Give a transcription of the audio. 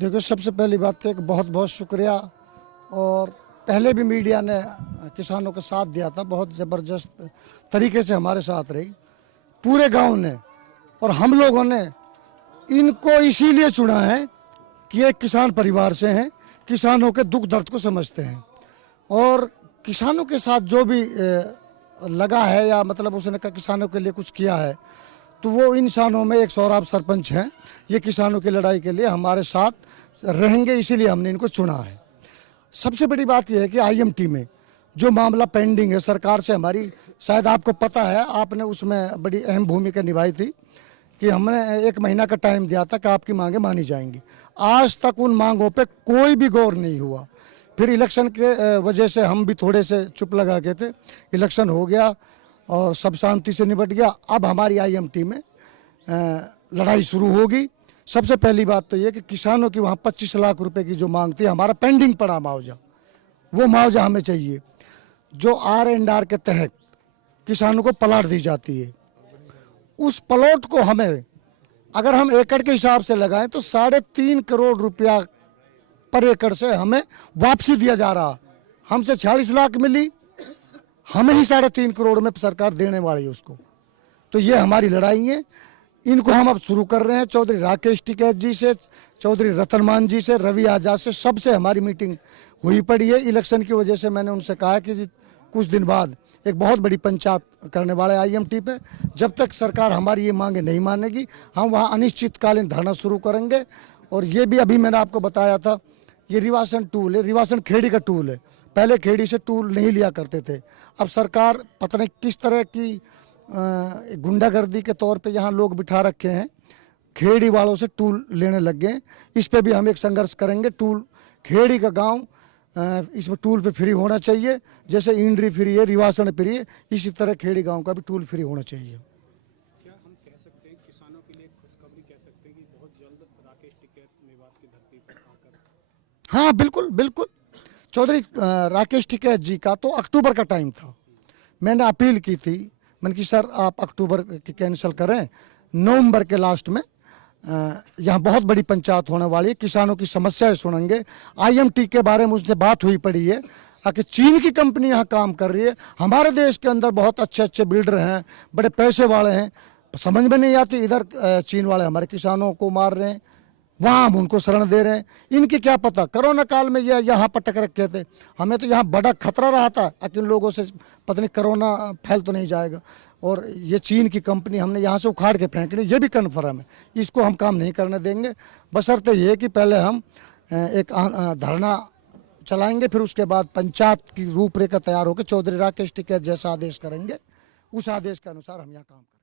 देखो, सबसे पहली बात तो एक बहुत बहुत शुक्रिया। और पहले भी मीडिया ने किसानों का साथ दिया था, बहुत ज़बरदस्त तरीके से हमारे साथ रही पूरे गांव ने। और हम लोगों ने इनको इसीलिए चुना है कि एक किसान परिवार से हैं, किसानों के दुख दर्द को समझते हैं और किसानों के साथ जो भी लगा है या मतलब उसने किसानों के लिए कुछ किया है, तो वो इंसानों में एक सौराब सरपंच हैं। ये किसानों की लड़ाई के लिए हमारे साथ रहेंगे, इसीलिए हमने इनको चुना है। सबसे बड़ी बात यह है कि आईएमटी में जो मामला पेंडिंग है सरकार से हमारी, शायद आपको पता है, आपने उसमें बड़ी अहम भूमिका निभाई थी कि हमने 1 महीना का टाइम दिया था कि आपकी मांगें मानी जाएंगी। आज तक उन मांगों पे कोई भी गौर नहीं हुआ। फिर इलेक्शन के वजह से हम भी थोड़े से चुप लगा के थे। इलेक्शन हो गया और सब शांति से निपट गया। अब हमारी आईएमटी में लड़ाई शुरू होगी। सबसे पहली बात तो ये कि किसानों की वहाँ 25 लाख रुपए की जो मांग थी, हमारा पेंडिंग पड़ा मुआवजा, वो मुआवजा हमें चाहिए। जो R&R के तहत किसानों को प्लाट दी जाती है, उस प्लॉट को हमें अगर हम एकड़ के हिसाब से लगाएं तो 3.5 करोड़ रुपया पर एकड़ से हमें वापसी दिया जा रहा। हमसे 46 लाख मिली, हमें ही 3.5 करोड़ में सरकार देने वाली है उसको। तो ये हमारी लड़ाई है, इनको हम अब शुरू कर रहे हैं। चौधरी राकेश टिकैत जी से, चौधरी रतनमान जी से, रवि आजाद से, सबसे हमारी मीटिंग हुई पड़ी है। इलेक्शन की वजह से मैंने उनसे कहा कि कुछ दिन बाद एक बहुत बड़ी पंचायत करने वाले आईएमटी पे। जब तक सरकार हमारी ये मांगे नहीं मानेगी, हम वहाँ अनिश्चितकालीन धरना शुरू करेंगे। और ये भी अभी मैंने आपको बताया था, ये रिवासन टूल है, रिवासन खेड़ी का टूल है। पहले खेड़ी से टूल नहीं लिया करते थे। अब सरकार पता नहीं किस तरह की गुंडागर्दी के तौर पे यहाँ लोग बिठा रखे हैं, खेड़ी वालों से टूल लेने लग गए। इस पे भी हम एक संघर्ष करेंगे। टूल खेड़ी का गांव इसमें टूल पे फ्री होना चाहिए, जैसे इंड्री फ्री है, रिवासन फ्री है, इसी तरह खेड़ी गांव का भी टूल फ्री होना चाहिए। क्या हम कह सकते हैं, किसानों के लिए खुशखबरी कह सकते हैं कि बहुत जल्द राकेश टिकैत मेवात की धरती पर आकर? हाँ, बिल्कुल बिल्कुल। चौधरी राकेश टिकैत जी का तो अक्टूबर का टाइम था। मैंने अपील की थी, मैंने कि सर आप अक्टूबर की कैंसिल करें, नवंबर के लास्ट में यहाँ बहुत बड़ी पंचायत होने वाली है, किसानों की समस्याएं सुनेंगे। आईएमटी के बारे में उससे बात हुई पड़ी है कि चीन की कंपनी यहाँ काम कर रही है। हमारे देश के अंदर बहुत अच्छे अच्छे बिल्डर हैं, बड़े पैसे वाले हैं, समझ में नहीं आती इधर चीन वाले हमारे किसानों को मार रहे हैं, वहाँ हम उनको शरण दे रहे हैं। इनकी क्या पता, कोरोना काल में ये यहाँ पटक रखे थे। हमें तो यहाँ बड़ा खतरा रहा था कि इन लोगों से पता नहीं कोरोना फैल तो नहीं जाएगा। और ये चीन की कंपनी हमने यहाँ से उखाड़ के फेंकनी, ये भी कन्फर्म है। इसको हम काम नहीं करने देंगे, बशर्ते ये कि पहले हम एक धरना चलाएंगे, फिर उसके बाद पंचायत की रूपरेखा तैयार होकर चौधरी राकेश टिकैत जैसा आदेश करेंगे, उस आदेश के अनुसार हम यहाँ काम करेंगे।